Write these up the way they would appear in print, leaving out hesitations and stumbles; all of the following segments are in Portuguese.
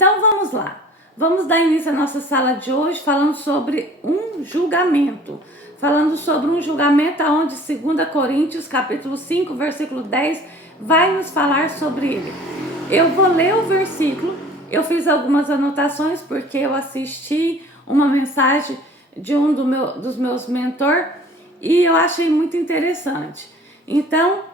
Então vamos lá. Vamos dar início à nossa sala de hoje falando sobre um julgamento. Falando sobre um julgamento onde 2 Coríntios capítulo 5, versículo 10 vai nos falar sobre ele. Eu vou ler o versículo, eu fiz algumas anotações porque eu assisti uma mensagem de um dos meus mentores e eu achei muito interessante. Então,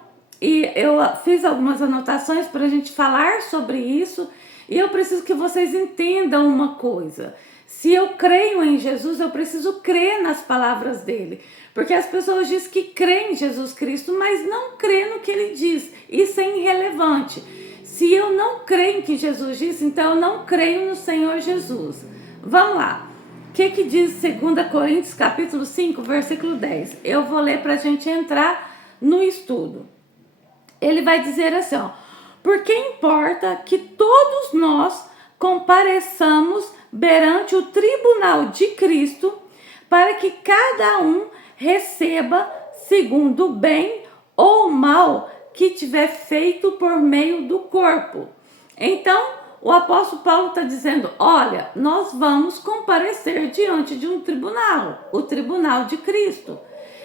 eu fiz algumas anotações para a gente falar sobre isso. E eu preciso que vocês entendam uma coisa. Se eu creio em Jesus, eu preciso crer nas palavras dele. Porque as pessoas dizem que creem em Jesus Cristo, mas não creem no que ele diz. Isso é irrelevante. Se eu não creio em que Jesus disse, então eu não creio no Senhor Jesus. Vamos lá. O que diz 2 Coríntios capítulo 5, versículo 10? Eu vou ler para a gente entrar no estudo. Ele vai dizer assim, ó. Porque importa que todos nós compareçamos perante o tribunal de Cristo, para que cada um receba segundo o bem ou o mal que tiver feito por meio do corpo. Então, o apóstolo Paulo está dizendo, olha, nós vamos comparecer diante de um tribunal, o tribunal de Cristo.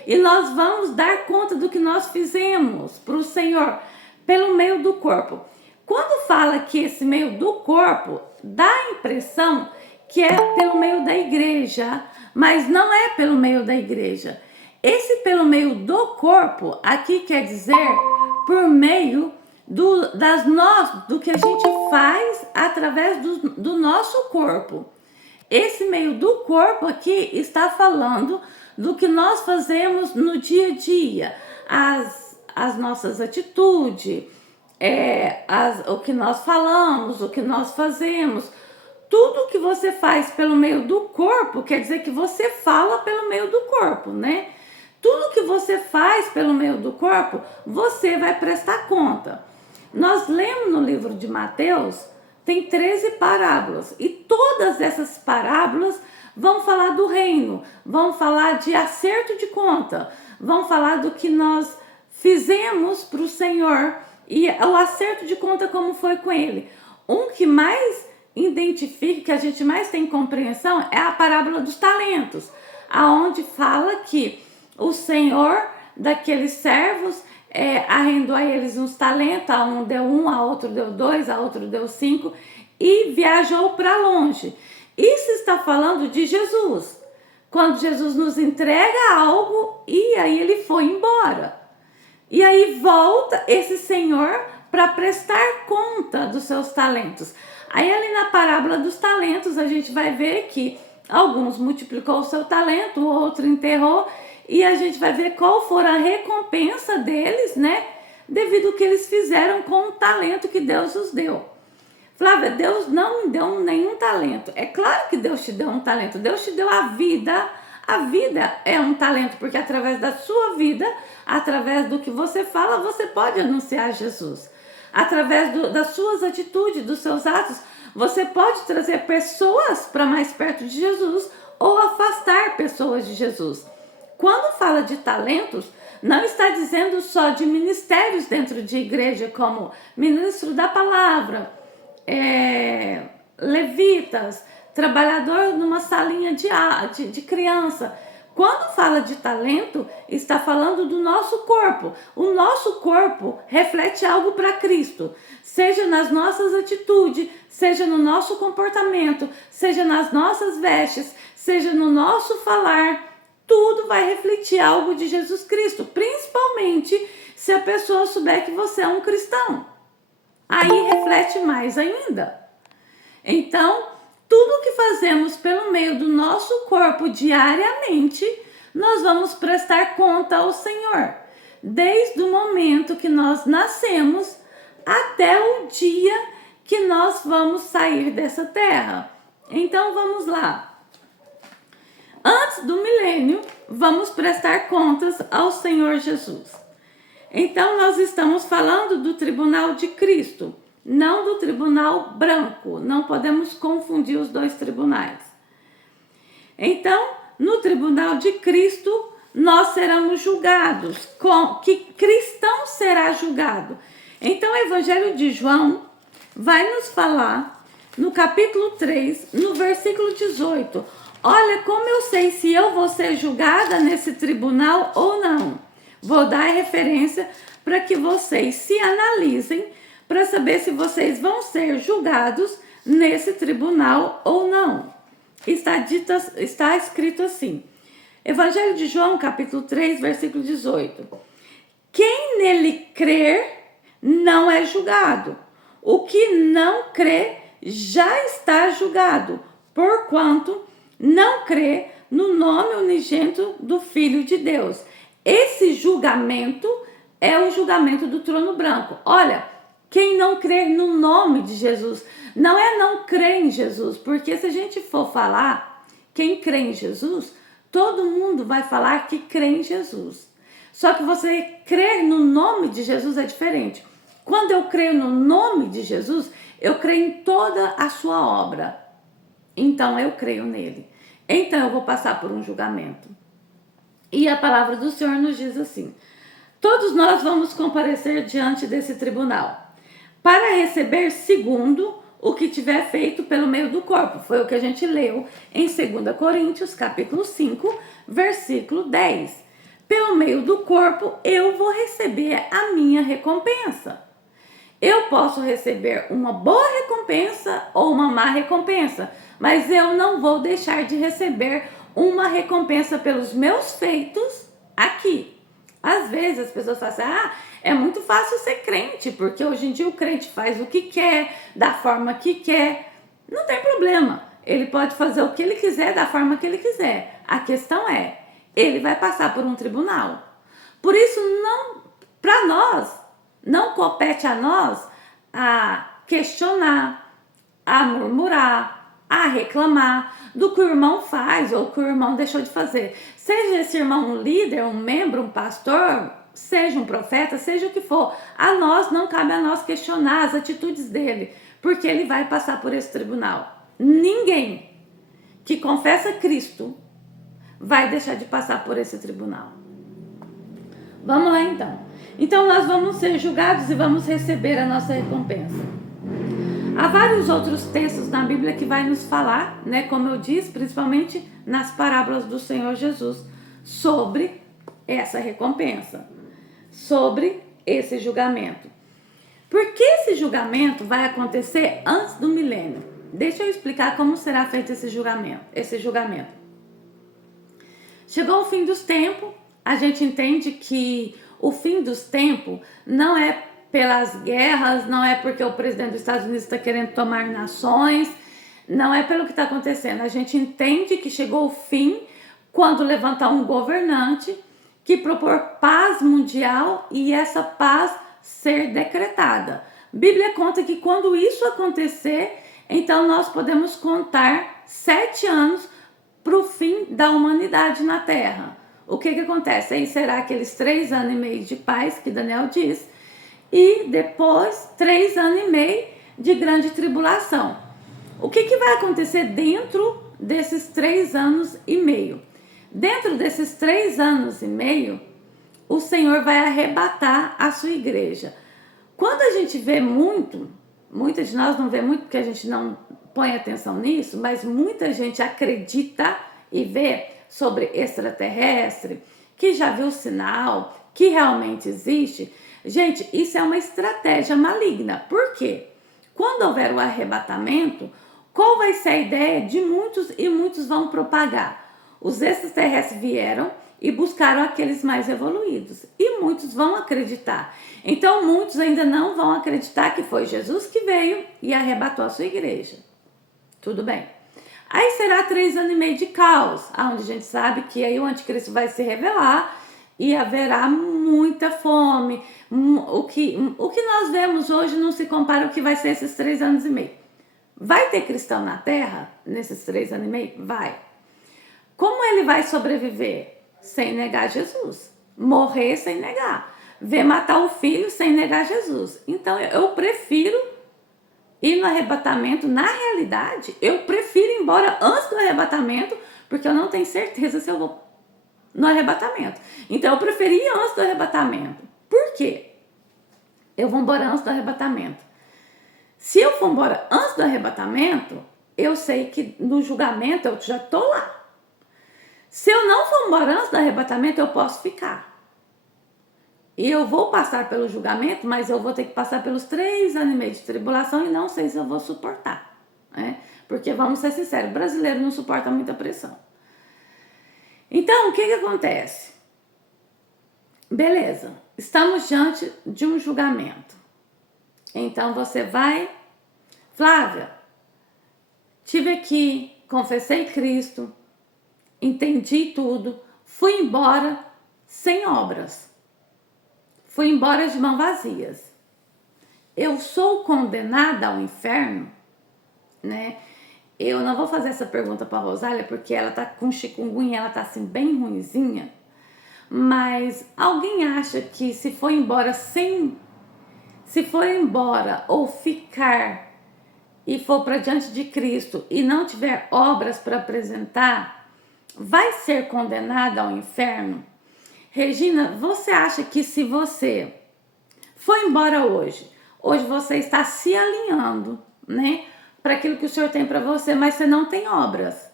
E nós vamos dar conta do que nós fizemos para o Senhor, pelo meio do corpo. Quando fala que esse meio do corpo, dá a impressão que é pelo meio da igreja, mas não é pelo meio da igreja. Esse pelo meio do corpo, aqui quer dizer por meio do que a gente faz através do nosso corpo. Esse meio do corpo aqui está falando do que nós fazemos no dia a dia, as nossas atitudes, o que nós falamos, o que nós fazemos. Tudo que você faz pelo meio do corpo quer dizer que você fala pelo meio do corpo, né? Tudo que você faz pelo meio do corpo, você vai prestar conta. Nós lemos no livro de Mateus, tem 13 parábolas, e todas essas parábolas vão falar do reino, vão falar de acerto de conta, vão falar do que nós fizemos para o Senhor e o acerto de conta como foi com ele. Um que mais identifica, que a gente mais tem compreensão, é a parábola dos talentos, aonde fala que o Senhor daqueles servos arrendou a eles uns talentos, a um deu 1, a outro deu 2, a outro deu 5 e viajou para longe. Isso está falando de Jesus, quando Jesus nos entrega algo e aí ele foi embora. E aí volta esse Senhor para prestar conta dos seus talentos. Aí ali na parábola dos talentos a gente vai ver que alguns multiplicou o seu talento, o outro enterrou, e a gente vai ver qual for a recompensa deles, né? Devido ao que eles fizeram com o talento que Deus os deu. Flávia, Deus não me deu nenhum talento. É claro que Deus te deu um talento. Deus te deu a vida. A vida é um talento, porque através da sua vida, através do que você fala, você pode anunciar Jesus. Através das suas atitudes, dos seus atos, você pode trazer pessoas para mais perto de Jesus ou afastar pessoas de Jesus. Quando fala de talentos, não está dizendo só de ministérios dentro de igreja, como ministro da palavra, levitas, trabalhador numa salinha de criança. Quando fala de talento, está falando do nosso corpo. O nosso corpo reflete algo para Cristo, seja nas nossas atitudes, seja no nosso comportamento, seja nas nossas vestes, seja no nosso falar. Tudo vai refletir algo de Jesus Cristo, principalmente se a pessoa souber que você é um cristão. Aí reflete mais ainda. Então, tudo que fazemos pelo meio do nosso corpo diariamente, nós vamos prestar conta ao Senhor, desde o momento que nós nascemos até o dia que nós vamos sair dessa terra. Então, vamos lá. Antes do milênio, vamos prestar contas ao Senhor Jesus. Então, nós estamos falando do tribunal de Cristo, não do tribunal branco. Não podemos confundir os dois tribunais. Então, no tribunal de Cristo, nós seremos julgados. Que cristão será julgado? Então, o Evangelho de João vai nos falar no capítulo 3, no versículo 18. Olha como eu sei se eu vou ser julgada nesse tribunal ou não. Vou dar a referência para que vocês se analisem para saber se vocês vão ser julgados nesse tribunal ou não. Está escrito assim. Evangelho de João, capítulo 3, versículo 18. Quem nele crer não é julgado. O que não crê já está julgado, porquanto não crê no nome unigênito do Filho de Deus. Esse julgamento é o julgamento do trono branco. Olha, quem não crer no nome de Jesus, não é não crer em Jesus, porque se a gente for falar, quem crê em Jesus, todo mundo vai falar que crê em Jesus. Só que você crer no nome de Jesus é diferente. Quando eu creio no nome de Jesus, eu creio em toda a sua obra. Então eu creio nele. Então eu vou passar por um julgamento. E a palavra do Senhor nos diz assim: todos nós vamos comparecer diante desse tribunal para receber segundo o que tiver feito pelo meio do corpo. Foi o que a gente leu em 2 Coríntios, capítulo 5, versículo 10. Pelo meio do corpo, eu vou receber a minha recompensa. Eu posso receber uma boa recompensa ou uma má recompensa, mas eu não vou deixar de receber uma recompensa pelos meus feitos aqui. Às vezes as pessoas falam assim, é muito fácil ser crente, porque hoje em dia o crente faz o que quer, da forma que quer. Não tem problema, ele pode fazer o que ele quiser, da forma que ele quiser. A questão é, ele vai passar por um tribunal. Por isso, para nós, não compete a nós a questionar, a murmurar, a reclamar do que o irmão faz ou que o irmão deixou de fazer. Seja esse irmão um líder, um membro, um pastor, seja um profeta, seja o que for. Não cabe a nós questionar as atitudes dele, porque ele vai passar por esse tribunal. Ninguém que confessa Cristo vai deixar de passar por esse tribunal. Vamos lá então. Então nós vamos ser julgados e vamos receber a nossa recompensa. Há vários outros textos na Bíblia que vai nos falar, né, como eu disse, principalmente nas parábolas do Senhor Jesus, sobre essa recompensa, sobre esse julgamento. Porque esse julgamento vai acontecer antes do milênio. Deixa eu explicar como será feito esse julgamento. Chegou o fim dos tempos, a gente entende que o fim dos tempos não é pelas guerras, não é porque o presidente dos Estados Unidos está querendo tomar nações, não é pelo que está acontecendo. A gente entende que chegou o fim quando levantar um governante que propor paz mundial e essa paz ser decretada. A Bíblia conta que quando isso acontecer, então nós podemos contar 7 anos para o fim da humanidade na Terra. O que acontece? Aí será aqueles 3 anos e meio de paz que Daniel diz, e depois 3 anos e meio de grande tribulação. O que vai acontecer dentro desses 3 anos e meio? Dentro desses 3 anos e meio, o Senhor vai arrebatar a sua igreja. Quando a gente vê muita de nós não vê muito porque a gente não põe atenção nisso, mas muita gente acredita e vê sobre extraterrestre, que já viu sinal, que realmente existe. Gente, isso é uma estratégia maligna. Por quê? Quando houver o arrebatamento, qual vai ser a ideia de muitos e muitos vão propagar? Os extraterrestres vieram e buscaram aqueles mais evoluídos. E muitos vão acreditar. Então, muitos ainda não vão acreditar que foi Jesus que veio e arrebatou a sua igreja. Tudo bem. Aí será 3 anos e meio de caos, onde a gente sabe que aí o anticristo vai se revelar e haverá muita fome. O que nós vemos hoje não se compara ao que vai ser esses 3 anos e meio. Vai ter cristão na Terra nesses 3 anos e meio? Vai. Como ele vai sobreviver? Sem negar Jesus. Morrer sem negar. Ver matar o filho sem negar Jesus. Então eu prefiro ir no arrebatamento. Na realidade, eu prefiro ir embora antes do arrebatamento, porque eu não tenho certeza se eu vou no arrebatamento. Então eu preferi ir antes do arrebatamento. Por quê? Eu vou embora antes do arrebatamento. Se eu for embora antes do arrebatamento, eu sei que no julgamento eu já estou lá. Se eu não for embora antes do arrebatamento, eu posso ficar. E eu vou passar pelo julgamento, mas eu vou ter que passar pelos 3 anos e meio de tribulação e não sei se eu vou suportar. Né? Porque, vamos ser sinceros, o brasileiro não suporta muita pressão. Então, o que acontece? Beleza, estamos diante de um julgamento. Então, você vai... Flávia, tive aqui, confessei Cristo, entendi tudo, fui embora sem obras. Fui embora de mãos vazias. Eu sou condenada ao inferno, né? Eu não vou fazer essa pergunta para a Rosália, porque ela tá com chikungunya, ela tá assim bem ruinzinha. Mas alguém acha que se for embora ou ficar e for para diante de Cristo e não tiver obras para apresentar, vai ser condenada ao inferno? Regina, você acha que se você for embora hoje você está se alinhando, né, para aquilo que o Senhor tem para você, mas você não tem obras?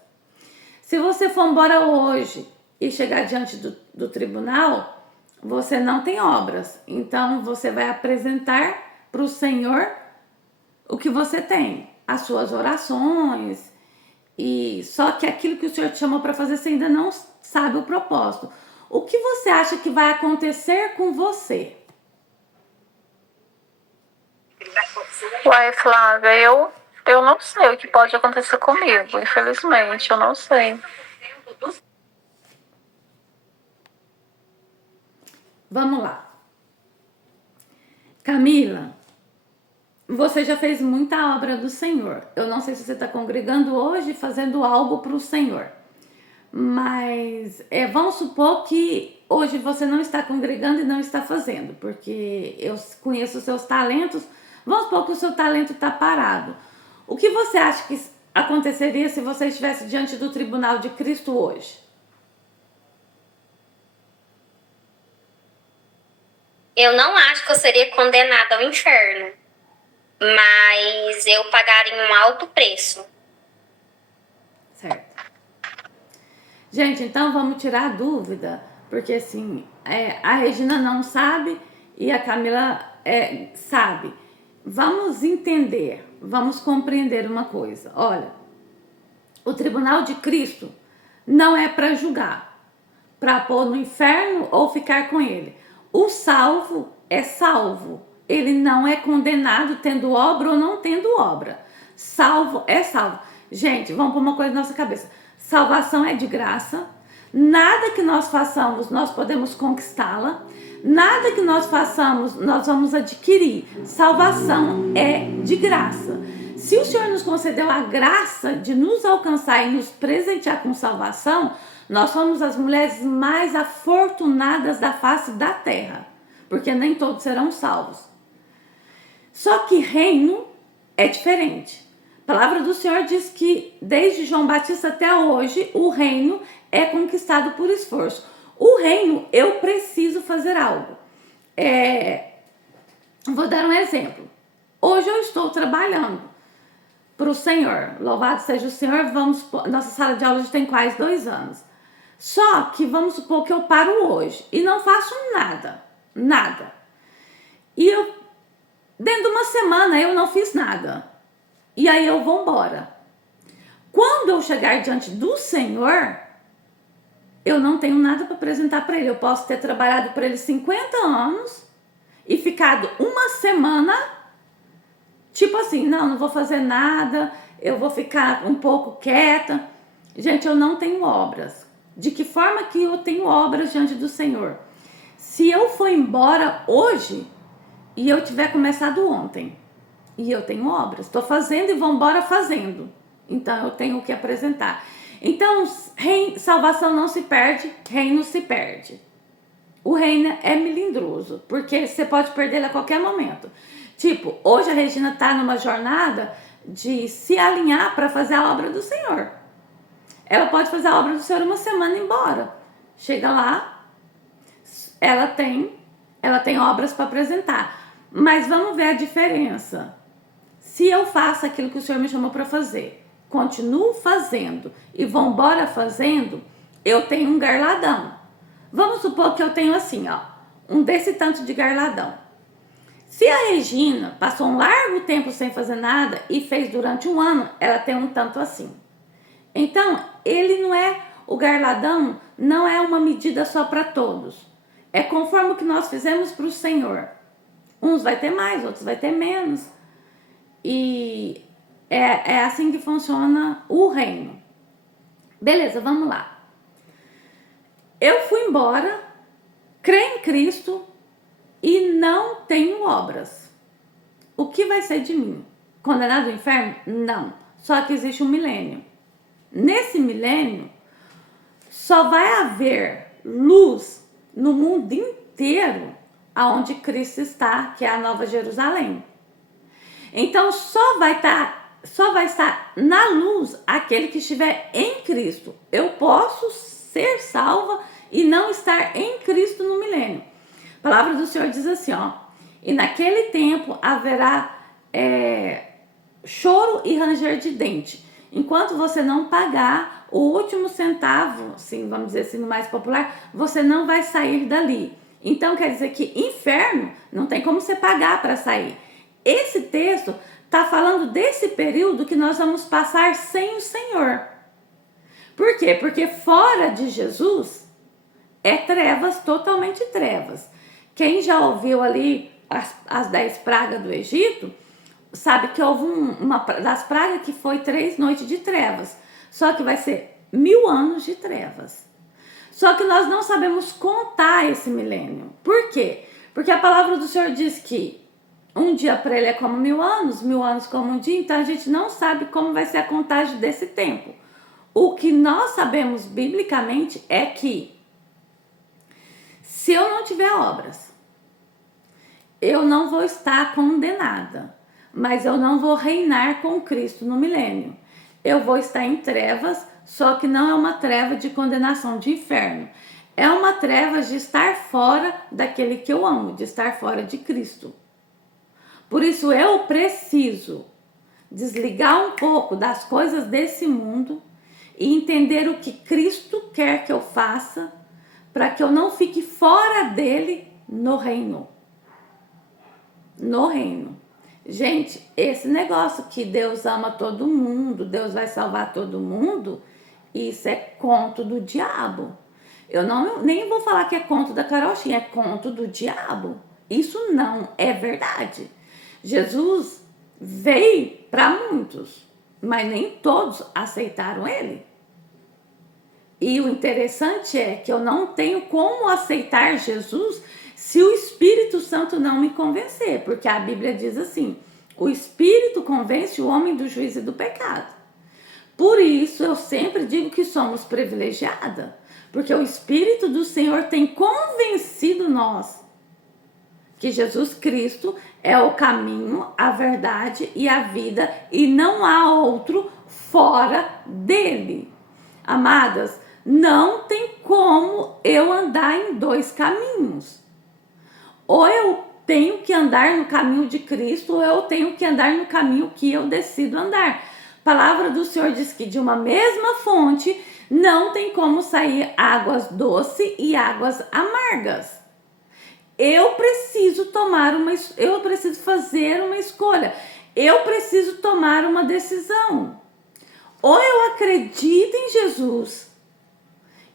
Se você for embora hoje e chegar diante do tribunal, você não tem obras. Então, você vai apresentar para o Senhor o que você tem, as suas orações, e só que aquilo que o Senhor te chamou para fazer, você ainda não sabe o propósito. O que você acha que vai acontecer com você? Uai, Flávia, eu não sei o que pode acontecer comigo, infelizmente, eu não sei. Vamos lá. Camila, você já fez muita obra do Senhor. Eu não sei se você está congregando hoje, fazendo algo para o Senhor. Mas vamos supor que hoje você não está congregando e não está fazendo, porque eu conheço os seus talentos. Vamos supor que o seu talento está parado. O que você acha que aconteceria se você estivesse diante do tribunal de Cristo hoje? Eu não acho que eu seria condenada ao inferno, mas eu pagaria um alto preço. Certo. Gente, então vamos tirar a dúvida, porque assim, a Regina não sabe e a Camila sabe. Vamos entender, vamos compreender uma coisa. Olha, o tribunal de Cristo não é para julgar, para pôr no inferno ou ficar com ele. O salvo é salvo. Ele não é condenado tendo obra ou não tendo obra. Salvo é salvo. Gente, vamos pôr uma coisa na nossa cabeça. Salvação é de graça. Nada que nós façamos, nós podemos conquistá-la. Nada que nós façamos, nós vamos adquirir. Salvação é de graça. Se o Senhor nos concedeu a graça de nos alcançar e nos presentear com salvação, nós somos as mulheres mais afortunadas da face da terra, porque nem todos serão salvos. Só que reino é diferente. A palavra do Senhor diz que desde João Batista até hoje, o reino é conquistado por esforço. O reino, eu preciso fazer algo. Vou dar um exemplo. Hoje eu estou trabalhando para o Senhor. Louvado seja o Senhor. Nossa sala de aula já tem quase 2 anos. Só que vamos supor que eu paro hoje e não faço nada. E dentro de uma semana eu não fiz nada. E aí eu vou embora. Quando eu chegar diante do Senhor, eu não tenho nada para apresentar para ele. Eu posso ter trabalhado para ele 50 anos e ficado uma semana, tipo assim, não vou fazer nada, eu vou ficar um pouco quieta. Gente, eu não tenho obras. De que forma que eu tenho obras diante do Senhor? Se eu for embora hoje e eu tiver começado ontem e eu tenho obras, estou fazendo e vou embora fazendo, então eu tenho o que apresentar. Então, salvação não se perde, reino se perde. O reino é melindroso, porque você pode perder ele a qualquer momento. Tipo, hoje a Regina está numa jornada de se alinhar para fazer a obra do Senhor. Ela pode fazer a obra do Senhor uma semana e ir embora. Chega lá, ela tem obras para apresentar. Mas vamos ver a diferença. se eu faço aquilo que o Senhor me chamou para fazer, continuo fazendo e vou embora fazendo, eu tenho um garladão. Vamos supor que eu tenho assim, ó, um desse tanto de garladão. Se a Regina passou um largo tempo sem fazer nada e fez durante um ano, ela tem um tanto assim. Então, ele não é, o garladão não é uma medida só para todos. É conforme o que nós fizemos para o Senhor. Uns vai ter mais, outros vai ter menos. E é assim que funciona o reino. Beleza, vamos lá. Eu fui embora, creio em Cristo e não tenho obras. O que vai ser de mim? Condenado ao inferno? Não. Só que existe um milênio. Nesse milênio, só vai haver luz no mundo inteiro aonde Cristo está, que é a Nova Jerusalém. Então, só vai estar na luz aquele que estiver em Cristo. Eu posso ser salva e não estar em Cristo no milênio. A palavra do Senhor diz assim, ó, e naquele tempo haverá choro e ranger de dente, enquanto você não pagar o último centavo, assim, vamos dizer assim, no mais popular, você não vai sair dali. Então quer dizer que inferno não tem como você pagar para sair. Esse texto está falando desse período que nós vamos passar sem o Senhor. Por quê? Porque fora de Jesus é trevas, totalmente trevas. Quem já ouviu ali as 10 pragas do Egito, sabe que houve uma das pragas que foi 3 noites de trevas. Só que vai ser 1000 anos de trevas. Só que nós não sabemos contar esse milênio. Por quê? Porque a palavra do Senhor diz que um dia para ele é como 1000 anos, 1000 anos como um dia. Então a gente não sabe como vai ser a contagem desse tempo. O que nós sabemos biblicamente é que se eu não tiver obras, eu não vou estar condenada, mas eu não vou reinar com Cristo no milênio. Eu vou estar em trevas, só que não é uma treva de condenação de inferno. É uma treva de estar fora daquele que eu amo, de estar fora de Cristo. Por isso eu preciso desligar um pouco das coisas desse mundo e entender o que Cristo quer que eu faça para que eu não fique fora dele no reino. No reino. Gente, esse negócio que Deus ama todo mundo, Deus vai salvar todo mundo, isso é conto do diabo. Eu nem vou falar que é conto da carochinha, é conto do diabo. Isso não é verdade. Jesus veio para muitos, mas nem todos aceitaram ele. E o interessante é que eu não tenho como aceitar Jesus se o Espírito Santo não me convencer, porque a Bíblia diz assim, o Espírito convence o homem do juízo e do pecado. Por isso eu sempre digo que somos privilegiadas, porque o Espírito do Senhor tem convencido nós que Jesus Cristo é o caminho, a verdade e a vida, e não há outro fora dele. Amadas, não tem como eu andar em 2 caminhos. Ou eu tenho que andar no caminho de Cristo, ou eu tenho que andar no caminho que eu decido andar. A palavra do Senhor diz que de uma mesma fonte não tem como sair águas doces e águas amargas. Eu preciso fazer uma escolha. Eu preciso tomar uma decisão. Ou eu acredito em Jesus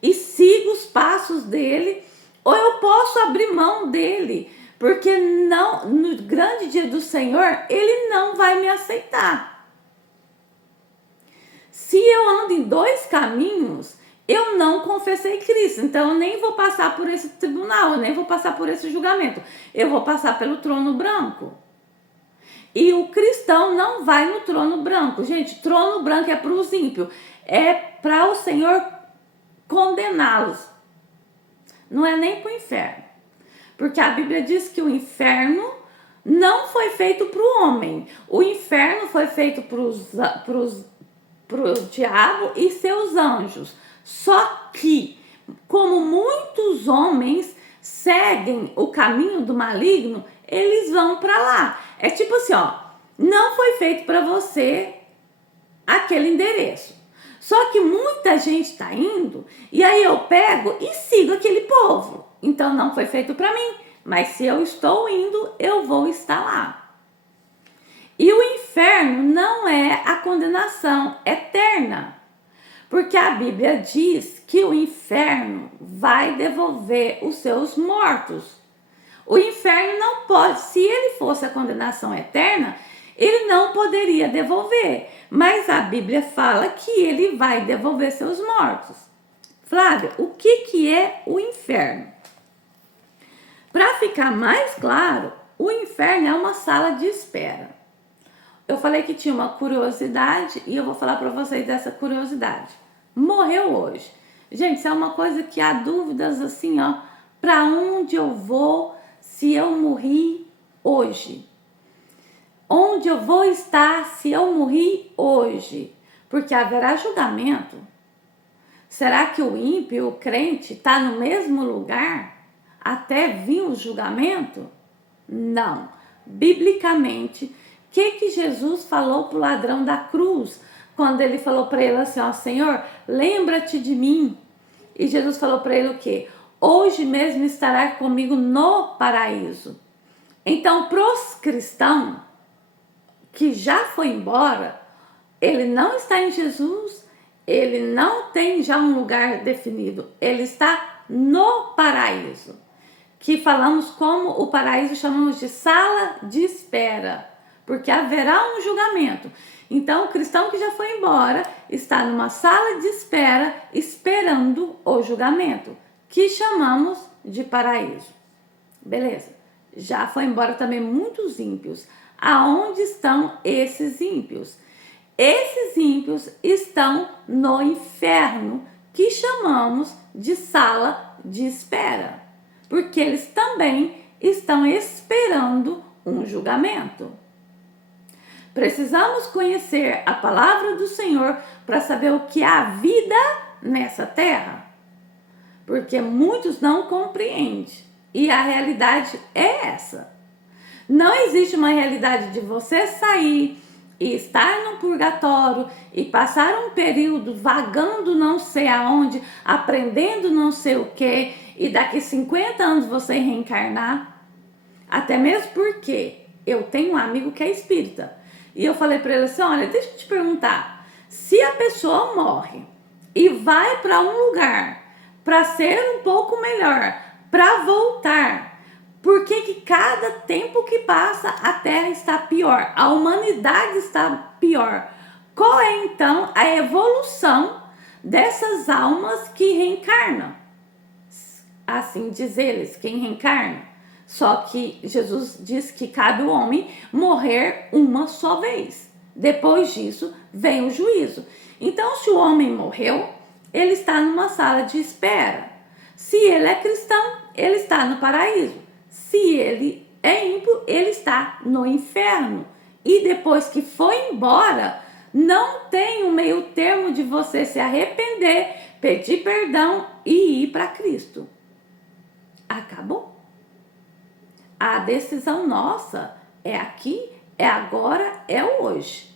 e sigo os passos dele, ou eu posso abrir mão dele, porque não, no grande dia do Senhor, ele não vai me aceitar. Se eu ando em 2 caminhos, eu não confessei Cristo, então eu nem vou passar por esse tribunal, eu nem vou passar por esse julgamento, eu vou passar pelo trono branco. E o cristão não vai no trono branco. Gente, trono branco é para os ímpios, é para o Senhor condená-los. Não é nem para o inferno. Porque a Bíblia diz que o inferno não foi feito para o homem. O inferno foi feito para o diabo e seus anjos. Só que, como muitos homens seguem o caminho do maligno, eles vão para lá. É tipo assim, ó, não foi feito para você aquele endereço. Só que muita gente está indo e aí eu pego e sigo aquele povo. Então não foi feito para mim, mas se eu estou indo, eu vou estar lá. E o inferno não é a condenação eterna, porque a Bíblia diz que o inferno vai devolver os seus mortos. O inferno não pode, se ele fosse a condenação eterna, ele não poderia devolver, mas a Bíblia fala que ele vai devolver seus mortos. Flávia, o que é o inferno? Para ficar mais claro, o inferno é uma sala de espera. Eu falei que tinha uma curiosidade e eu vou falar para vocês dessa curiosidade. Morreu hoje. Gente, isso é uma coisa que há dúvidas assim, ó, para onde eu vou se eu morri hoje? Onde eu vou estar se eu morri hoje? Porque haverá julgamento. Será que o ímpio, o crente, está no mesmo lugar até vir o julgamento? Não. Biblicamente, o que Jesus falou para o ladrão da cruz? Quando ele falou para ele assim, ó, Senhor, lembra-te de mim. E Jesus falou para ele o quê? Hoje mesmo estará comigo no paraíso. Então, para os cristãos que já foi embora, ele não está em Jesus, ele não tem já um lugar definido, ele está no paraíso, que falamos como o paraíso chamamos de sala de espera, porque haverá um julgamento. Então, o cristão que já foi embora está numa sala de espera, esperando o julgamento, que chamamos de paraíso. Beleza? Já foi embora também muitos ímpios. Aonde estão esses ímpios? Esses ímpios estão no inferno, que chamamos de sala de espera, porque eles também estão esperando um julgamento. Precisamos conhecer a palavra do Senhor para saber o que é a vida nessa terra, porque muitos não compreendem e a realidade é essa. Não existe uma realidade de você sair e estar no purgatório e passar um período vagando não sei aonde, aprendendo não sei o que, e daqui 50 anos você reencarnar. Até mesmo porque eu tenho um amigo que é espírita. E eu falei para ele assim, olha, deixa eu te perguntar, se a pessoa morre e vai para um lugar para ser um pouco melhor, para voltar, por que cada tempo que passa a Terra está pior, a humanidade está pior? Qual é então a evolução dessas almas que reencarnam? Assim diz eles, quem reencarna? Só que Jesus diz que cabe ao homem morrer uma só vez. Depois disso, vem o juízo. Então, se o homem morreu, ele está numa sala de espera. Se ele é cristão, ele está no paraíso. Se ele é ímpio, ele está no inferno. E depois que foi embora, não tem um meio termo de você se arrepender, pedir perdão e ir para Cristo. Acabou. A decisão nossa é aqui, é agora, é hoje.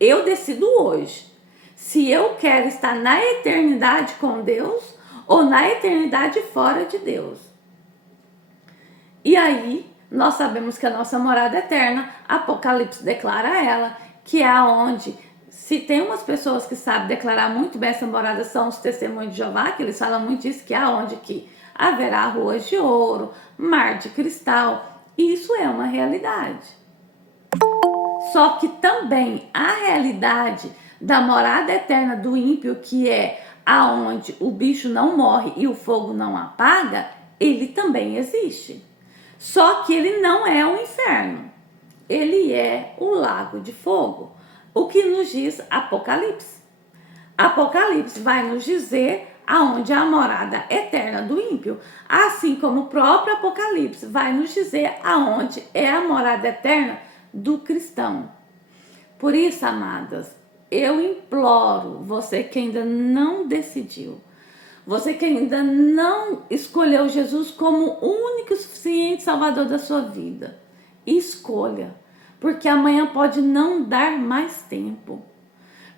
Eu decido hoje se eu quero estar na eternidade com Deus ou na eternidade fora de Deus. E aí, nós sabemos que a nossa morada eterna, Apocalipse declara ela, que é aonde, se tem umas pessoas que sabem declarar muito bem essa morada, são os testemunhos de Jeová, que eles falam muito disso, que é aonde que haverá ruas de ouro, mar de cristal. Isso é uma realidade. Só que também a realidade da morada eterna do ímpio, que é aonde o bicho não morre e o fogo não apaga, ele também existe. Só que ele não é o inferno. Ele é o lago de fogo. O que nos diz Apocalipse. Apocalipse vai nos dizer aonde é a morada eterna do ímpio, assim como o próprio Apocalipse vai nos dizer aonde é a morada eterna do cristão. Por isso, amadas, eu imploro você que ainda não decidiu, você que ainda não escolheu Jesus como o único e suficiente Salvador da sua vida, escolha, porque amanhã pode não dar mais tempo.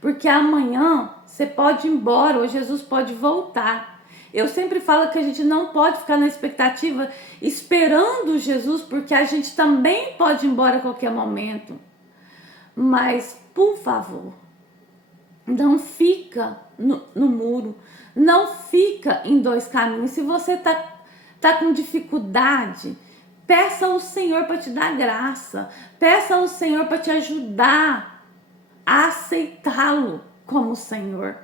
Porque amanhã você pode ir embora, ou Jesus pode voltar. Eu sempre falo que a gente não pode ficar na expectativa esperando Jesus, porque a gente também pode ir embora a qualquer momento. Mas, por favor, não fica no muro, não fica em dois caminhos. Se você tá com dificuldade, peça ao Senhor para te dar graça, peça ao Senhor para te ajudar a aceitá-lo como Senhor.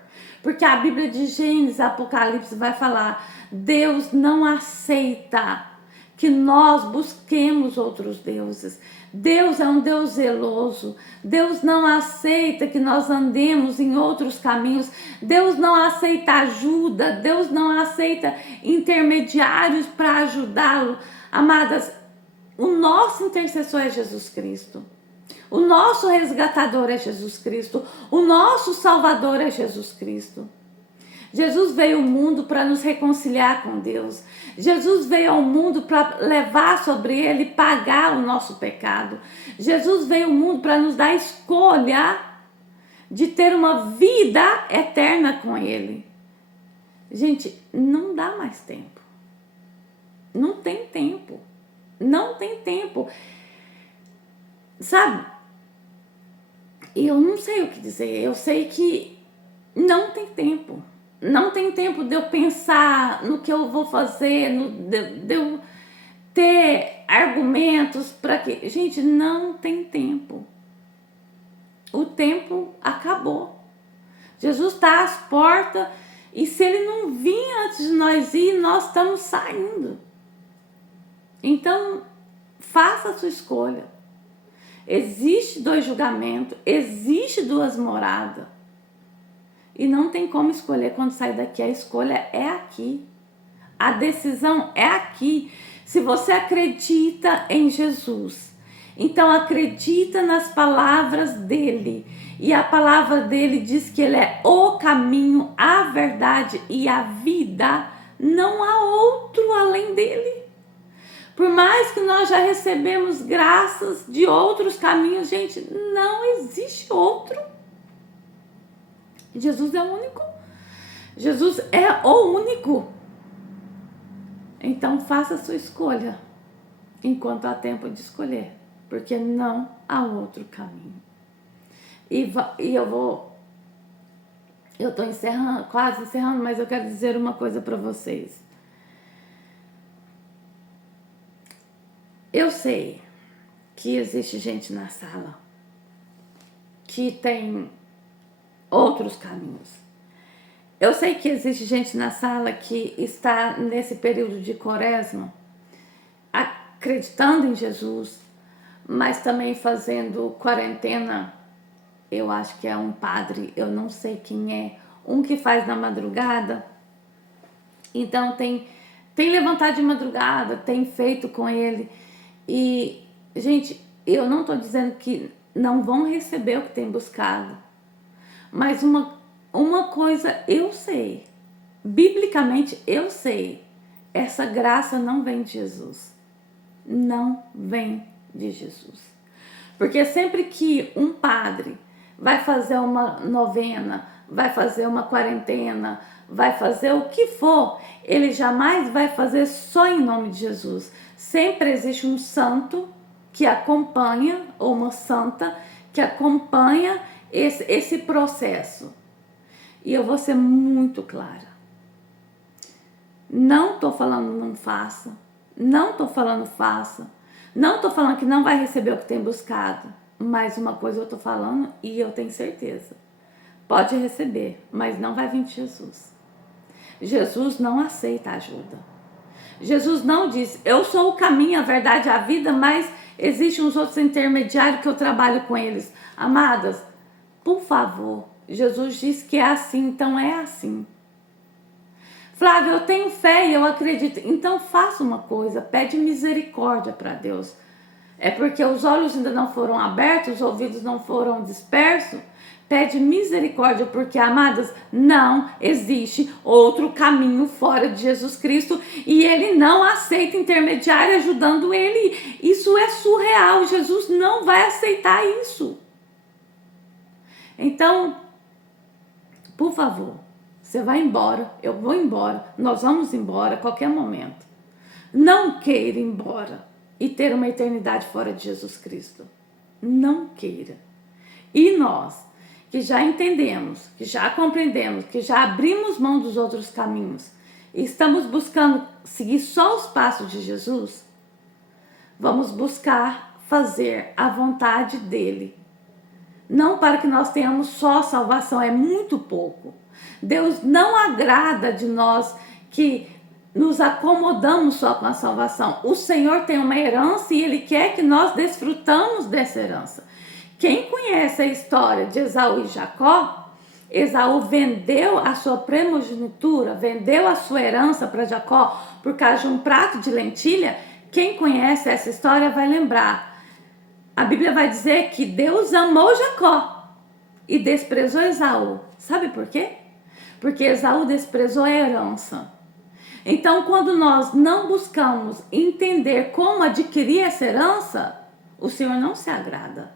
Porque a Bíblia de Gênesis, Apocalipse vai falar, Deus não aceita que nós busquemos outros deuses. Deus é um Deus zeloso. Deus não aceita que nós andemos em outros caminhos. Deus não aceita ajuda. Deus não aceita intermediários para ajudá-lo. Amadas, o nosso intercessor é Jesus Cristo. O nosso resgatador é Jesus Cristo. O nosso salvador é Jesus Cristo. Jesus veio ao mundo para nos reconciliar com Deus. Jesus veio ao mundo para levar sobre ele e pagar o nosso pecado. Jesus veio ao mundo para nos dar a escolha de ter uma vida eterna com ele. Gente, não dá mais tempo. Não tem tempo. Não tem tempo. Sabe? Eu não sei o que dizer. Eu sei que não tem tempo. Não tem tempo de eu pensar no que eu vou fazer, de eu ter argumentos para que... Gente, não tem tempo. O tempo acabou. Jesus está às portas e se ele não vir antes de nós ir, nós estamos saindo. Então, faça a sua escolha. Existe 2 julgamentos, existe 2 moradas. E não tem como escolher quando sair daqui. A escolha é aqui. A decisão é aqui. Se você acredita em Jesus, então acredita nas palavras dele. E a palavra dele diz que ele é o caminho, a verdade e a vida. Não há outro além dele. Por mais que nós já recebemos graças de outros caminhos, gente, não existe outro. Jesus é o único. Jesus é o único. Então faça a sua escolha enquanto há tempo de escolher, porque não há outro caminho. E eu estou encerrando, quase encerrando, mas eu quero dizer uma coisa para vocês. Eu sei que existe gente na sala que tem outros caminhos. Eu sei que existe gente na sala que está nesse período de quaresma acreditando em Jesus, mas também fazendo quarentena. Eu acho que é um padre, eu não sei quem é, um que faz na madrugada. Então tem levantado de madrugada, tem feito com ele. E, gente, eu não estou dizendo que não vão receber o que tem buscado. Mas uma coisa eu sei, biblicamente eu sei, essa graça não vem de Jesus. Não vem de Jesus. Porque sempre que um padre vai fazer uma novena, vai fazer uma quarentena, vai fazer o que for, ele jamais vai fazer só em nome de Jesus. Sempre existe um santo que acompanha, ou uma santa que acompanha esse processo. E eu vou ser muito clara. Não estou falando não faça. Não estou falando faça. Não estou falando que não vai receber o que tem buscado. Mas uma coisa eu estou falando e eu tenho certeza. Pode receber, mas não vai vir de Jesus. Jesus não aceita ajuda. Jesus não diz, eu sou o caminho, a verdade e a vida, mas existem uns outros intermediários que eu trabalho com eles. Amadas, por favor, Jesus diz que é assim, então é assim. Flávia, eu tenho fé e eu acredito. Então faça uma coisa, pede misericórdia para Deus. É porque os olhos ainda não foram abertos, os ouvidos não foram dispersos. pede misericórdia, porque, amadas, não existe outro caminho fora de Jesus Cristo e ele não aceita intermediário ajudando ele. Isso é surreal, Jesus não vai aceitar isso. Então, por favor, você vai embora, eu vou embora, nós vamos embora a qualquer momento. Não queira ir embora e ter uma eternidade fora de Jesus Cristo. Não queira. E nós, que já entendemos, que já compreendemos, que já abrimos mão dos outros caminhos e estamos buscando seguir só os passos de Jesus, vamos buscar fazer a vontade dele. Não para que nós tenhamos só salvação, é muito pouco. Deus não agrada de nós que nos acomodamos só com a salvação. O Senhor tem uma herança e Ele quer que nós desfrutamos dessa herança. Quem conhece a história de Esaú e Jacó, Esaú vendeu a sua primogenitura, vendeu a sua herança para Jacó por causa de um prato de lentilha. Quem conhece essa história vai lembrar. A Bíblia vai dizer que Deus amou Jacó e desprezou Esaú. Sabe por quê? Porque Esaú desprezou a herança. Então, quando nós não buscamos entender como adquirir essa herança, o Senhor não se agrada.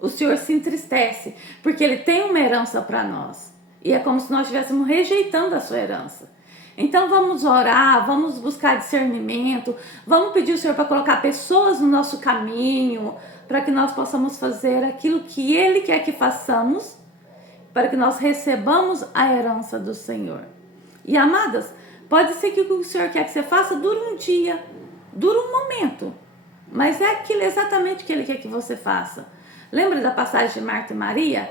O Senhor se entristece, porque Ele tem uma herança para nós. E é como se nós estivéssemos rejeitando a sua herança. Então vamos orar, vamos buscar discernimento, vamos pedir ao Senhor para colocar pessoas no nosso caminho, para que nós possamos fazer aquilo que Ele quer que façamos, para que nós recebamos a herança do Senhor. E amadas, pode ser que o que o Senhor quer que você faça dure um dia, dure um momento, mas é aquilo exatamente que Ele quer que você faça. Lembra da passagem de Marta e Maria?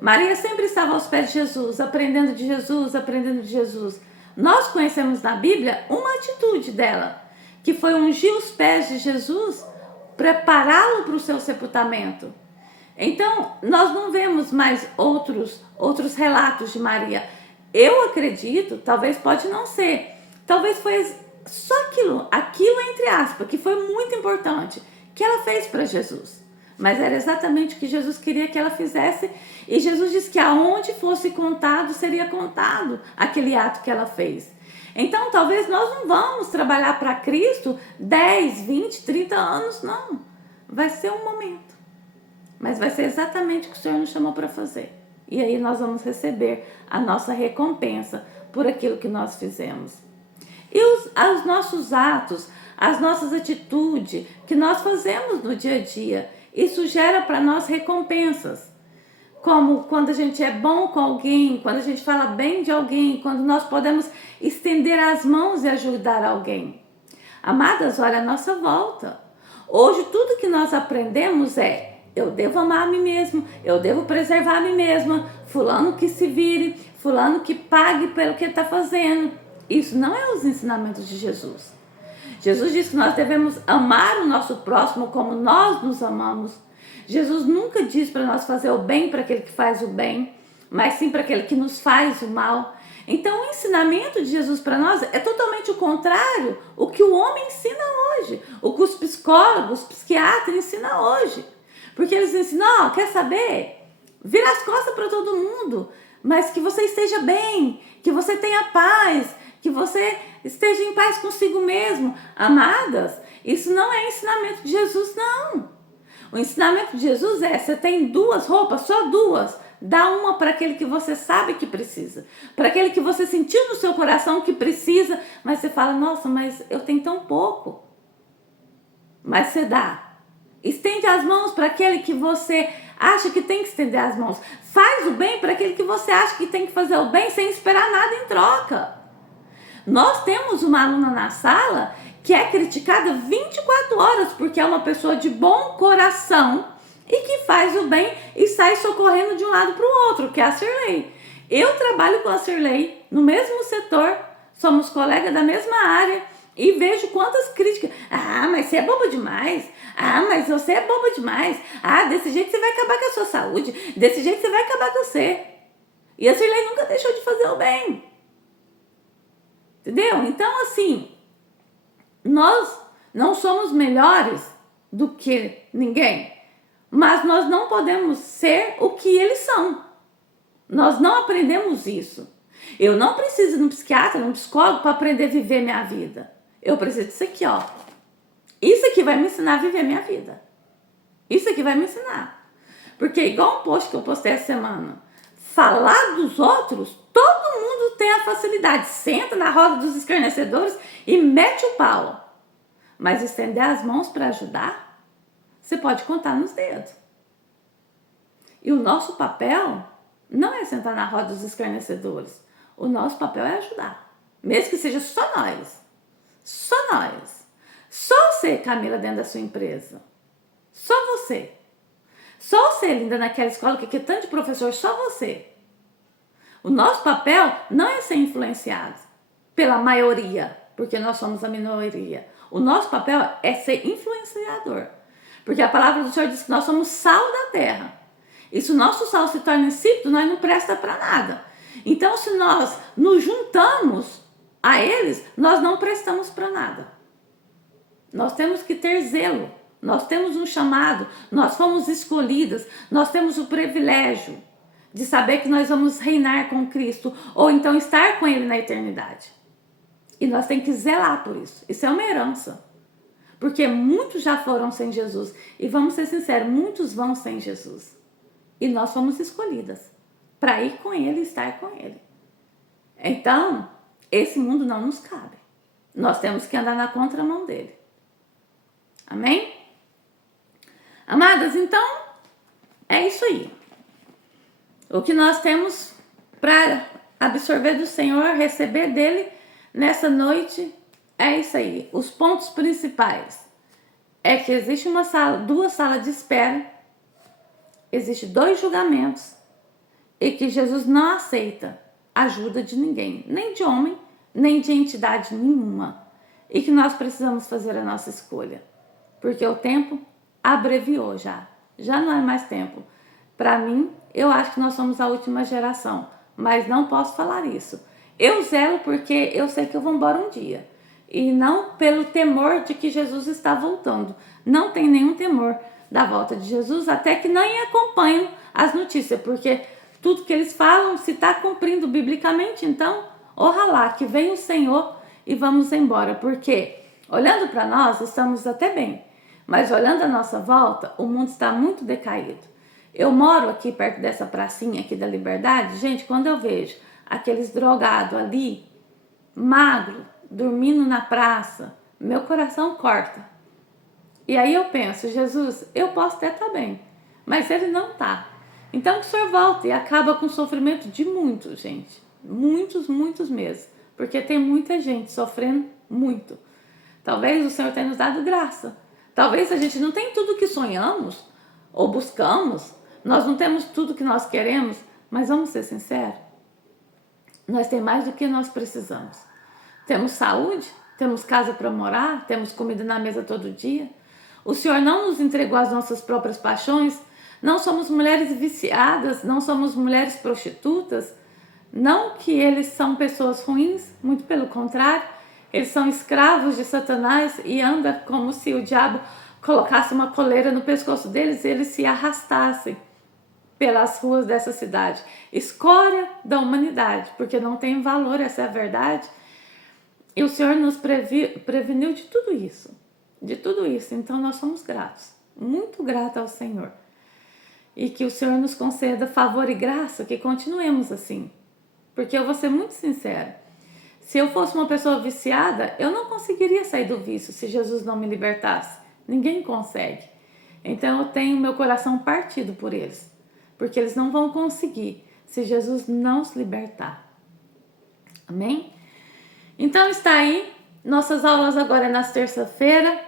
Maria sempre estava aos pés de Jesus, aprendendo de Jesus, aprendendo de Jesus. Nós conhecemos na Bíblia uma atitude dela, que foi ungir os pés de Jesus, prepará-lo para o seu sepultamento. Então, nós não vemos mais outros relatos de Maria. Eu acredito, talvez pode não ser, talvez foi só aquilo entre aspas, que foi muito importante, que ela fez para Jesus. Mas era exatamente o que Jesus queria que ela fizesse. E Jesus disse que aonde fosse contado, seria contado aquele ato que ela fez. Então, talvez nós não vamos trabalhar para Cristo 10, 20, 30 anos, não. Vai ser um momento. Mas vai ser exatamente o que o Senhor nos chamou para fazer. E aí nós vamos receber a nossa recompensa por aquilo que nós fizemos. E os nossos atos, as nossas atitudes que nós fazemos no dia a dia, isso gera para nós recompensas, como quando a gente é bom com alguém, quando a gente fala bem de alguém, quando nós podemos estender as mãos e ajudar alguém. Amadas, olha a nossa volta. Hoje tudo que nós aprendemos é: eu devo amar a mim mesmo, eu devo preservar a mim mesma, fulano que se vire, fulano que pague pelo que está fazendo. Isso não é os ensinamentos de Jesus. Jesus disse que nós devemos amar o nosso próximo como nós nos amamos. Jesus nunca diz para nós fazer o bem para aquele que faz o bem, mas sim para aquele que nos faz o mal. Então o ensinamento de Jesus para nós é totalmente o contrário o que o homem ensina hoje, o que os psicólogos, os psiquiatras ensinam hoje. Porque eles ensinam, quer saber? Vira as costas para todo mundo, mas que você esteja bem, que você tenha paz, que você esteja em paz consigo mesmo. Amadas, isso não é ensinamento de Jesus, não. O ensinamento de Jesus é: você tem duas roupas, só duas. Dá uma para aquele que você sabe que precisa. Para aquele que você sentiu no seu coração que precisa, mas você fala: nossa, mas eu tenho tão pouco. Mas você dá. Estende as mãos para aquele que você acha que tem que estender as mãos. Faz o bem para aquele que você acha que tem que fazer o bem sem esperar nada em troca. Nós temos uma aluna na sala que é criticada 24 horas porque é uma pessoa de bom coração e que faz o bem e sai socorrendo de um lado para o outro, que é a Cirlei. Eu trabalho com a Cirlei no mesmo setor, somos colegas da mesma área e vejo quantas críticas. Ah, mas você é boba demais. Ah, mas você é boba demais. Ah, desse jeito você vai acabar com a sua saúde. Desse jeito você vai acabar com você. E a Cirlei nunca deixou de fazer o bem. Entendeu? Então, assim, nós não somos melhores do que ninguém. Mas nós não podemos ser o que eles são. Nós não aprendemos isso. Eu não preciso de um psiquiatra, de um psicólogo para aprender a viver minha vida. Eu preciso disso aqui, ó. Isso aqui vai me ensinar a viver minha vida. Isso aqui vai me ensinar. Porque igual um post que eu postei essa semana, falar dos outros, todo mundo tem a facilidade. Senta na roda dos escarnecedores e mete o pau. Mas estender as mãos para ajudar, você pode contar nos dedos. E o nosso papel não é sentar na roda dos escarnecedores. O nosso papel é ajudar. Mesmo que seja só nós. Só nós. Só você, Camila, dentro da sua empresa. Só você. Só você, linda, naquela escola que aqui tanto de professor, só você. O nosso papel não é ser influenciado pela maioria, porque nós somos a minoria. O nosso papel é ser influenciador. Porque a palavra do Senhor diz que nós somos sal da terra. E se o nosso sal se torna insípido, nós não presta para nada. Então, se nós nos juntamos a eles, nós não prestamos para nada. Nós temos que ter zelo. Nós temos um chamado. Nós fomos escolhidas. Nós temos o privilégio de saber que nós vamos reinar com Cristo ou então estar com Ele na eternidade. E nós temos que zelar por isso. Isso é uma herança. Porque muitos já foram sem Jesus. E vamos ser sinceros, muitos vão sem Jesus. E nós fomos escolhidas para ir com Ele e estar com Ele. Então, esse mundo não nos cabe. Nós temos que andar na contramão dele. Amém? Amadas, então, é isso aí. O que nós temos para absorver do Senhor, receber dele nessa noite, é isso aí. Os pontos principais é que existe duas salas de espera, existe 2 julgamentos e que Jesus não aceita ajuda de ninguém, nem de homem, nem de entidade nenhuma. E que nós precisamos fazer a nossa escolha, porque o tempo abreviou já não é mais tempo. Para mim, eu acho que nós somos a última geração, mas não posso falar isso. Eu zelo porque eu sei que eu vou embora um dia. E não pelo temor de que Jesus está voltando. Não tem nenhum temor da volta de Jesus, até que nem acompanho as notícias, porque tudo que eles falam se está cumprindo biblicamente. Então, oxalá que venha o Senhor e vamos embora, porque olhando para nós, estamos até bem, mas olhando a nossa volta, o mundo está muito decaído. Eu moro aqui perto dessa pracinha aqui da Liberdade. Gente, quando eu vejo aqueles drogados ali, magro, dormindo na praça, meu coração corta. E aí eu penso, Jesus, eu posso até estar bem, mas ele não está. Então que o Senhor volta e acaba com o sofrimento de muitos, gente. Muitos mesmo. Porque tem muita gente sofrendo muito. Talvez o Senhor tenha nos dado graça. Talvez a gente não tenha tudo que sonhamos ou buscamos. Nós não temos tudo que nós queremos, mas vamos ser sinceros. Nós temos mais do que nós precisamos. Temos saúde, temos casa para morar, temos comida na mesa todo dia. O Senhor não nos entregou as nossas próprias paixões. Não somos mulheres viciadas, não somos mulheres prostitutas. Não que eles são pessoas ruins, muito pelo contrário. Eles são escravos de Satanás e andam como se o diabo colocasse uma coleira no pescoço deles e eles se arrastassem pelas ruas dessa cidade. Escória da humanidade, porque não tem valor, essa é a verdade. E o Senhor nos preveniu de tudo isso. De tudo isso. Então nós somos gratos. Muito gratos ao Senhor. E que o Senhor nos conceda favor e graça, que continuemos assim. Porque eu vou ser muito sincera. Se eu fosse uma pessoa viciada, eu não conseguiria sair do vício se Jesus não me libertasse. Ninguém consegue. Então eu tenho meu coração partido por eles. Porque eles não vão conseguir se Jesus não os libertar. Amém? Então está aí. Nossas aulas agora é nas terça-feira,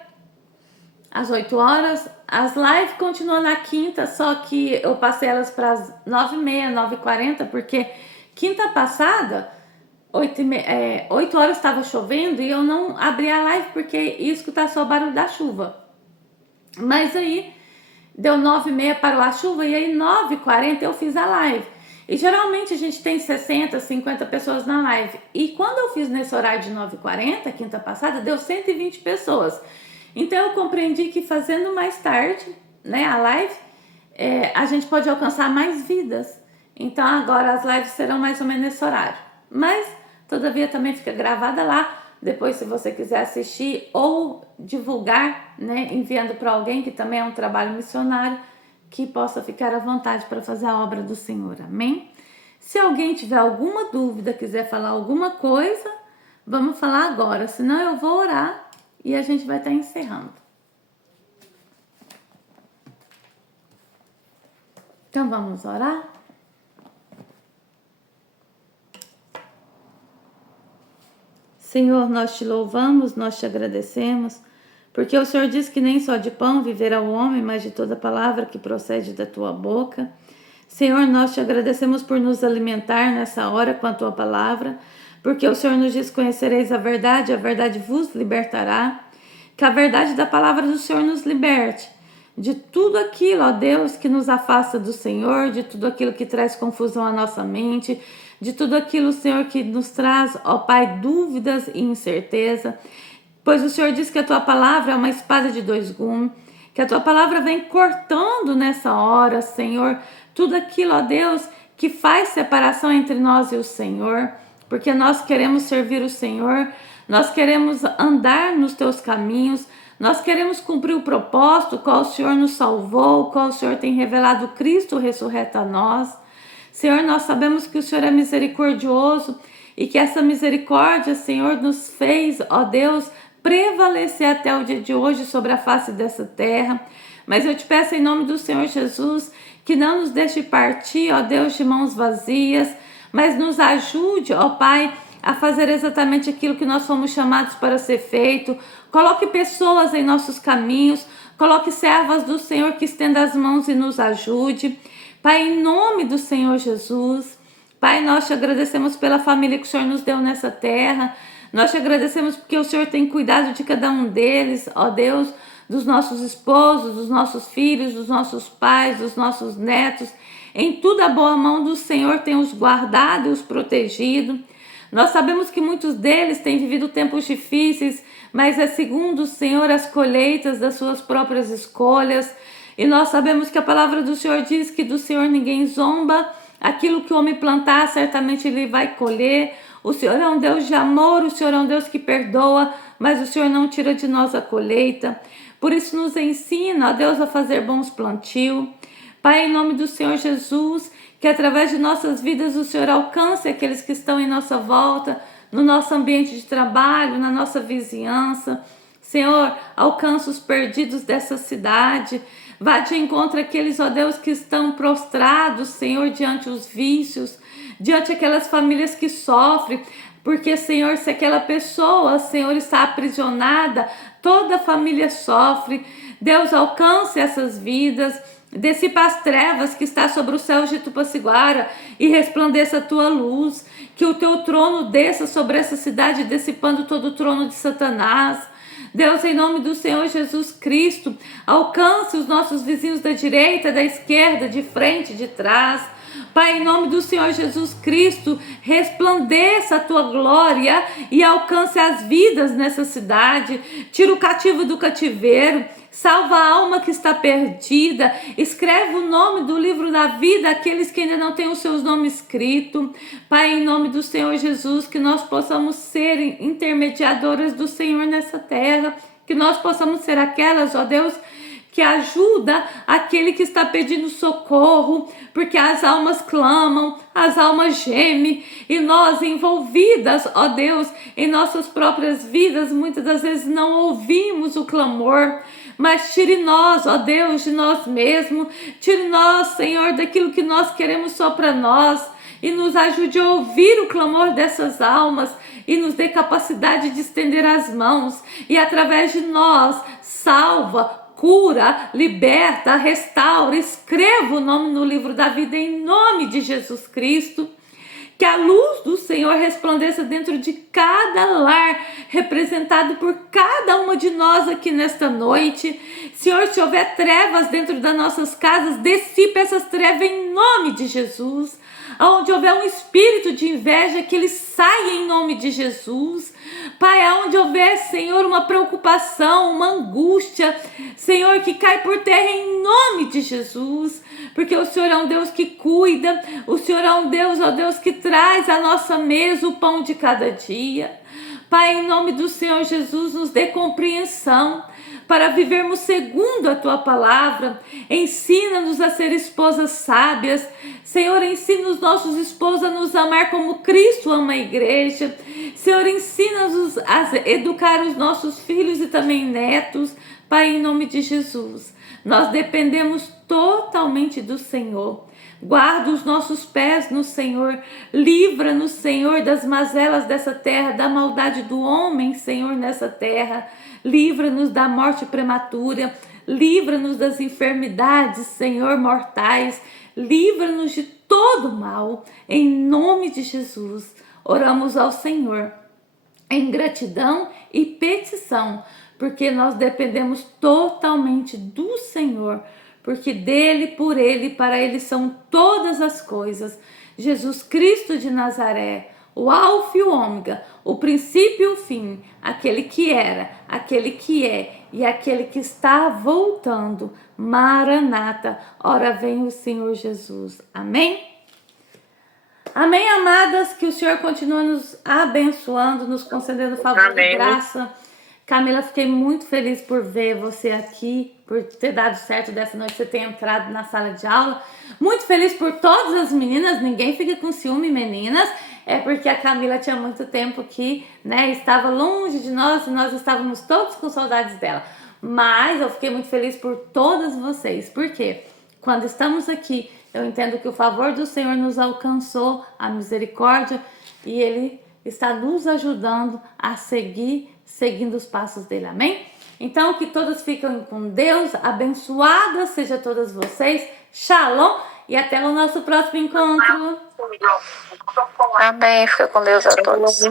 às 8 horas. As lives continuam na quinta, só que eu passei elas para as 9h30, 9h40, porque quinta passada, 8 horas estava chovendo e eu não abri a live porque ia escutar só o barulho da chuva. Mas aí deu 9h30, parou a chuva e aí 9h40 eu fiz a live. E geralmente a gente tem 60, 50 pessoas na live. E quando eu fiz nesse horário de 9h40, quinta passada, deu 120 pessoas. Então eu compreendi que fazendo mais tarde, né, a live, a gente pode alcançar mais vidas. Então agora as lives serão mais ou menos nesse horário. Mas, todavia, também fica gravada lá. Depois, se você quiser assistir ou divulgar, né, enviando para alguém, que também é um trabalho missionário, que possa ficar à vontade para fazer a obra do Senhor. Amém? Se alguém tiver alguma dúvida, quiser falar alguma coisa, vamos falar agora. Senão eu vou orar e a gente vai estar encerrando. Então vamos orar? Senhor, nós te louvamos, nós te agradecemos, porque o Senhor diz que nem só de pão viverá o homem, mas de toda palavra que procede da tua boca. Senhor, nós te agradecemos por nos alimentar nessa hora com a tua palavra, porque o Senhor nos diz: conhecereis a verdade vos libertará. Que a verdade da palavra do Senhor nos liberte de tudo aquilo, ó Deus, que nos afasta do Senhor, de tudo aquilo que traz confusão à nossa mente, de tudo aquilo, Senhor, que nos traz, ó Pai, dúvidas e incerteza. Pois o Senhor diz que a tua palavra é uma espada de dois gumes, que a tua palavra vem cortando nessa hora, Senhor, tudo aquilo, ó Deus, que faz separação entre nós e o Senhor, porque nós queremos servir o Senhor, nós queremos andar nos teus caminhos, nós queremos cumprir o propósito qual o Senhor nos salvou, qual o Senhor tem revelado Cristo ressurreto a nós. Senhor, nós sabemos que o Senhor é misericordioso e que essa misericórdia, Senhor, nos fez, ó Deus, prevalecer até o dia de hoje sobre a face dessa terra. Mas eu te peço em nome do Senhor Jesus que não nos deixe partir, ó Deus, de mãos vazias, mas nos ajude, ó Pai, a fazer exatamente aquilo que nós fomos chamados para ser feito. Coloque pessoas em nossos caminhos, coloque servas do Senhor que estenda as mãos e nos ajude. Pai, em nome do Senhor Jesus, Pai, nós te agradecemos pela família que o Senhor nos deu nessa terra. Nós te agradecemos porque o Senhor tem cuidado de cada um deles, ó Deus, dos nossos esposos, dos nossos filhos, dos nossos pais, dos nossos netos. Em tudo a boa mão do Senhor tem os guardado e os protegido. Nós sabemos que muitos deles têm vivido tempos difíceis, mas é segundo o Senhor as colheitas das suas próprias escolhas. E nós sabemos que a palavra do Senhor diz que do Senhor ninguém zomba. Aquilo que o homem plantar, certamente ele vai colher. O Senhor é um Deus de amor, o Senhor é um Deus que perdoa, mas o Senhor não tira de nós a colheita. Por isso nos ensina, ó Deus, a fazer bons plantio. Pai, em nome do Senhor Jesus, que através de nossas vidas o Senhor alcance aqueles que estão em nossa volta, no nosso ambiente de trabalho, na nossa vizinhança. Senhor, alcança os perdidos dessa cidade. Vá de encontro àqueles, ó Deus, que estão prostrados, Senhor, diante os vícios, diante aquelas famílias que sofrem. Porque, Senhor, se aquela pessoa, Senhor, está aprisionada, toda a família sofre. Deus, alcance essas vidas. Dissipa as trevas que está sobre o céu de Tupaciguara e resplandeça a tua luz. Que o teu trono desça sobre essa cidade, dissipando todo o trono de Satanás. Deus, em nome do Senhor Jesus Cristo, alcance os nossos vizinhos da direita, da esquerda, de frente, de trás. Pai, em nome do Senhor Jesus Cristo, resplandeça a tua glória e alcance as vidas nessa cidade. Tira o cativo do cativeiro. Salva a alma que está perdida. Escreve o nome do livro da vida àqueles que ainda não têm os seus nomes escritos. Pai, em nome do Senhor Jesus, que nós possamos ser intermediadoras do Senhor nessa terra. Que nós possamos ser aquelas, ó Deus, que ajuda aquele que está pedindo socorro, porque as almas clamam, as almas gemem, e nós envolvidas, ó Deus, em nossas próprias vidas, muitas das vezes não ouvimos o clamor. Mas tire nós, ó Deus, de nós mesmos. Tire nós, Senhor, daquilo que nós queremos só para nós. E nos ajude a ouvir o clamor dessas almas. E nos dê capacidade de estender as mãos. E através de nós, salva, cura, liberta, restaura. Escreva o nome no livro da vida em nome de Jesus Cristo. Que a luz do Senhor resplandeça dentro de cada lar, representado por cada uma de nós aqui nesta noite. Senhor, se houver trevas dentro das nossas casas, dissipe essas trevas em nome de Jesus. Onde houver um espírito de inveja, que ele saia em nome de Jesus. Pai, aonde houver, Senhor, uma preocupação, uma angústia, Senhor, que cai por terra em nome de Jesus, porque o Senhor é um Deus que cuida, o Senhor é um Deus, ó Deus, que traz à nossa mesa o pão de cada dia. Pai, em nome do Senhor Jesus, nos dê compreensão para vivermos segundo a Tua palavra. Ensina-nos a ser esposas sábias. Senhor, ensina os nossos esposos a nos amar como Cristo ama a igreja. Senhor, ensina-nos a educar os nossos filhos e também netos. Pai, em nome de Jesus, nós dependemos totalmente do Senhor. Guarda os nossos pés no Senhor, livra-nos, Senhor, das mazelas dessa terra, da maldade do homem, Senhor, nessa terra. Livra-nos da morte prematura, livra-nos das enfermidades, Senhor, mortais. Livra-nos de todo mal, em nome de Jesus. Oramos ao Senhor em gratidão e petição, porque nós dependemos totalmente do Senhor, porque dele, por ele e para ele são todas as coisas. Jesus Cristo de Nazaré, o alfa e o ômega, o princípio e o fim, aquele que era, aquele que é e aquele que está voltando. Maranata, ora vem o Senhor Jesus. Amém? Amém, amadas, que o Senhor continue nos abençoando, nos concedendo favor e graça. Camila, fiquei muito feliz por ver você aqui, por ter dado certo dessa noite, você ter entrado na sala de aula. Muito feliz por todas as meninas, ninguém fica com ciúme, meninas. É porque a Camila tinha muito tempo que, né, estava longe de nós e nós estávamos todos com saudades dela. Mas eu fiquei muito feliz por todas vocês, porque quando estamos aqui, eu entendo que o favor do Senhor nos alcançou, a misericórdia, e Ele está nos ajudando a seguindo os passos dele, amém? Então, que todas fiquem com Deus, abençoadas sejam todas vocês, shalom, e até o nosso próximo encontro. Amém, fica com Deus a todos.